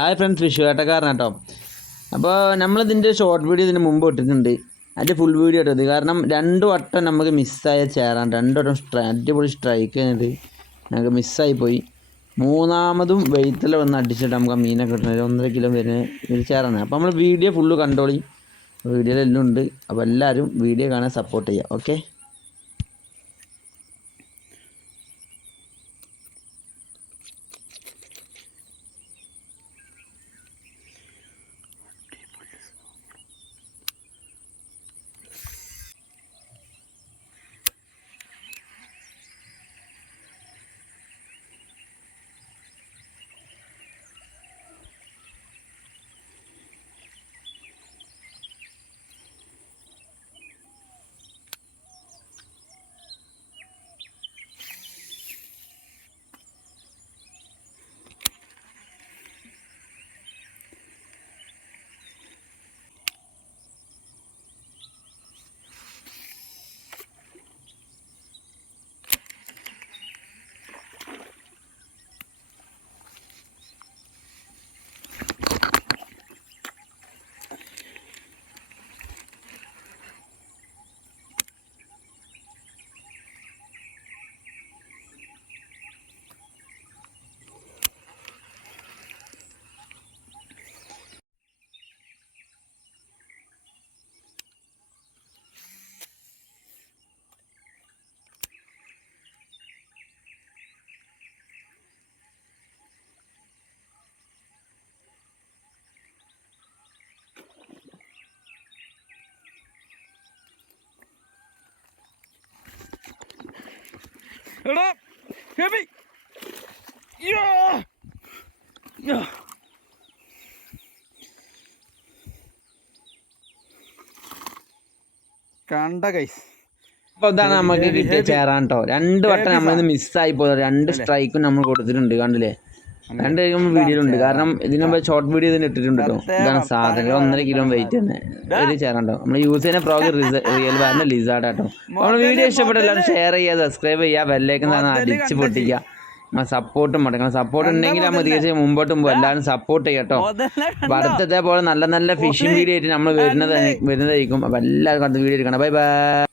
Hi friends Vishu ഏട്ടക്കാരൻ കേട്ടോ അപ്പോൾ നമ്മളിതിന്റെ short video ഇതിന് മുമ്പ് ഇട്ടിട്ടുണ്ട്. അതിന്റെ ഫുൾ വീഡിയോ ഇട്ടത്. കാരണം രണ്ട് വട്ടം നമുക്ക് മിസ്സായ ചേരാൻ രണ്ട് വട്ടം സ്ട്രൈ അടിപൊളി സ്ട്രൈക്ക് കഴിഞ്ഞിട്ട് ഞങ്ങൾക്ക് മിസ്സായി പോയി. മൂന്നാമതും വെയിറ്റിൽ വന്ന് അടിച്ചിട്ട് നമുക്ക് ആ മീനെ കിട്ടുന്നത്. ഒന്നര കിലോ വരുന്ന ഒരു ചേരാണ്. അപ്പോൾ നമ്മൾ വീഡിയോ ഫുള്ള് കണ്ടോളി വീഡിയോയിലെല്ലാം ഉണ്ട്. അപ്പോൾ എല്ലാവരും വീഡിയോ കാണാൻ സപ്പോർട്ട് ചെയ്യുക ഓക്കെ എടാ യോ. കണ്ട കൈസ് അപ്പോൾ ഇതാണ് നമുക്ക് കിട്ടിയ ചേറാൻ കേട്ടോ രണ്ട് വട്ടം നമ്മളിന്ന് മിസ്സായി പോയത് രണ്ട് സ്ട്രൈക്കും നമ്മൾ കൊടുത്തിട്ടുണ്ട് കണ്ടില്ലേ? രണ്ട് ഉണ്ട് കാരണം ഇതിന് മുമ്പ് ഷോർട്ട് വീഡിയോ ഇതിന് ഇട്ടിട്ടുണ്ട് കേട്ടോ ഇതാണ് സാധനങ്ങൾ ഒന്നര കിലോ വെയിറ്റ് തന്നെ. ഒരു ചേരണ്ടോ നമ്മൾ യൂസ് ചെയ്യുന്ന പ്രോഗ് റിയൽ ബാറിന്റെ ലിസാർഡ് കേട്ടോ നമ്മൾ വീഡിയോ ഇഷ്ടപ്പെട്ട എല്ലാവരും ഷെയർ ചെയ്യുക സബ്സ്ക്രൈബ് ചെയ്യുക ബെല്ലേക്ക് അടിച്ച് പൊട്ടിക്കുക. നമ്മൾ സപ്പോർട്ടും മടക്കണം. സപ്പോർട്ട് ഉണ്ടെങ്കിൽ നമ്മൾ തീർച്ചയായും മുമ്പോട്ട് പോകും എല്ലാവരും സപ്പോർട്ട് ചെയ്യട്ടോ അടുത്തതേപോലെ നല്ല നല്ല ഫിഷിംഗ് വീഡിയോ ആയിട്ട് നമ്മൾ വരുന്നത് വരുന്നതായിരിക്കും. അപ്പോൾ എല്ലാവർക്കും അടുത്ത വീഡിയോ എടുക്കണം ബൈ ബൈ